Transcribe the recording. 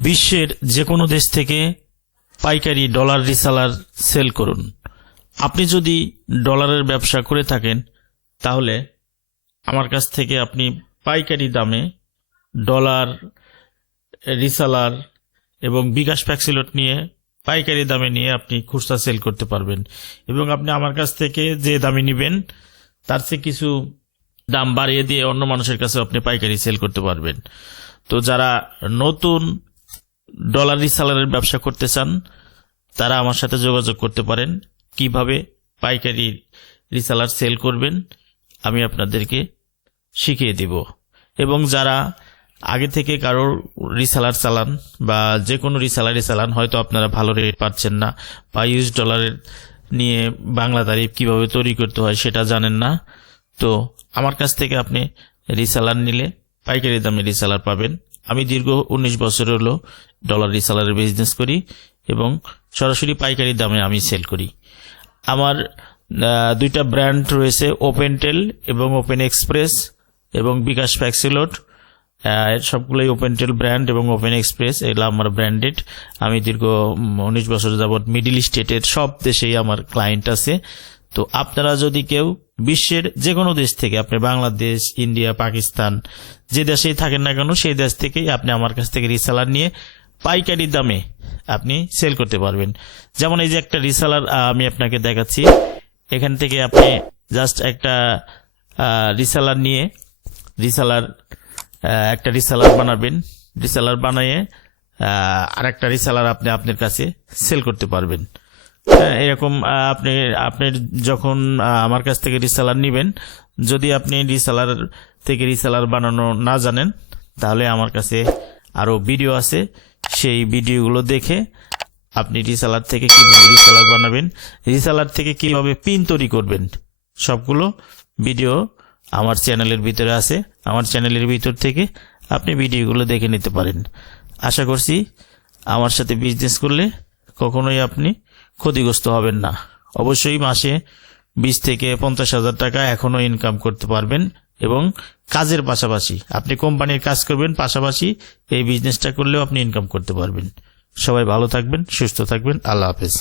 বিশ্বের যে কোনো দেশ থেকে পাইকারি ডলার রিসালার সেল করুন। আপনি যদি ডলারের ব্যবসা করে থাকেন তাহলে আমার কাছ থেকে আপনি পাইকারি দামে ডলার রিসালার এবং বিকাশ প্যাক্সিলট নিয়ে পাইকারি দামে নিয়ে আপনি খুচরা সেল করতে পারবেন এবং আপনি আমার কাছ থেকে যে দামে নেবেন তার চেয়ে কিছু দাম বাড়িয়ে দিয়ে অন্য মানুষের কাছে আপনি পাইকারি সেল করতে পারবেন। তো যারা নতুন ডলার রিসালারের ব্যবসা করতে চান তারা আমার সাথে যোগাযোগ করতে পারেন। কিভাবে পাইকারি রিসালার সেল করবেন আমি আপনাদেরকে শিখিয়ে দিব। এবং যারা আগে থেকে কারোর রিসালার চালান বা যে কোনো রিসালারই চালান, হয়তো আপনারা ভালো রেট পাচ্ছেন না বা ইউএস ডলারের নিয়ে বাংলা তারিফ কিভাবে তৈরি করতে হয় সেটা জানেন না, তো আমার কাছ থেকে আপনি রিসালার নিলে পাইকারি দামে রিসালার পাবেন। আমি দীর্ঘ 19 বছর হলো ডলার রিসালারের বিজনেস করি এবং সরাসরি পাইকারি দামে আমি সেল করি। আমার দুইটা ব্র্যান্ড রয়েছে, ওপেনটেল এবং ওপেন এক্সপ্রেস এবং বিকাশ প্যাক্সিলট। সবগুলোই ওপেনটেল ব্র্যান্ড এবং ওপেন এক্সপ্রেস, এগুলো আমার ব্র্যান্ডেড। আমি দীর্ঘ 19 বছর যাবৎ মিডিল স্টেটের সব দেশেই আমার ক্লায়েন্ট আছে। তো আপনারা যদি কেউ বিশ্বের যে কোনো দেশ থেকে, আপনি বাংলাদেশ, ইন্ডিয়া, পাকিস্তান, যে দেশেই থাকেন না কেন সেই দেশ থেকেই আপনি আমার কাছ থেকে রিসালার নিয়ে পাইকারি দামে আপনি সেল করতে পারবেন। যেমন এই যে একটা রিসালার আমি আপনাকে দেখাচ্ছি, এখান থেকে আপনি জাস্ট একটা রিসালার নিয়ে একটা রিসালার বানাবেন, রিসালার বানিয়ে আর একটা রিসালার আপনি আপনার কাছে সেল করতে পারবেন। এরকম আপনি যখন আমার কাছ থেকে রিসালার নেবেন, যদি আপনি রিসালার থেকে রিসালার বানানো না জানেন তাহলে আমার কাছে আরো ভিডিও আছে, সেই ভিডিওগুলো দেখে আপনি রিসালার থেকে কিভাবে রিসালার বানাবেন, রিসালার থেকে কিভাবে পিন তৈরি করবেন, সবগুলো ভিডিও আমার চ্যানেলের ভিতরে আছে। আমার চ্যানেলের ভিতর থেকে আপনি ভিডিওগুলো দেখে নিতে পারেন। আশা করছি আমার সাথে বিজনেস করলে কখনোই আপনি ক্ষতিগ্রস্ত হবেন না। অবশ্যই মাসে 20 থেকে 50,000 টাকা এখনো ইনকাম করতে পারবেন এবং কাজের পাশাপাশি আপনি কোম্পানির কাজ করবেন, পাশাপাশি এই বিজনেসটা করলেও আপনি ইনকাম করতে পারবেন। সবাই ভালো থাকবেন, সুস্থ থাকবেন। আল্লাহ হাফেজ।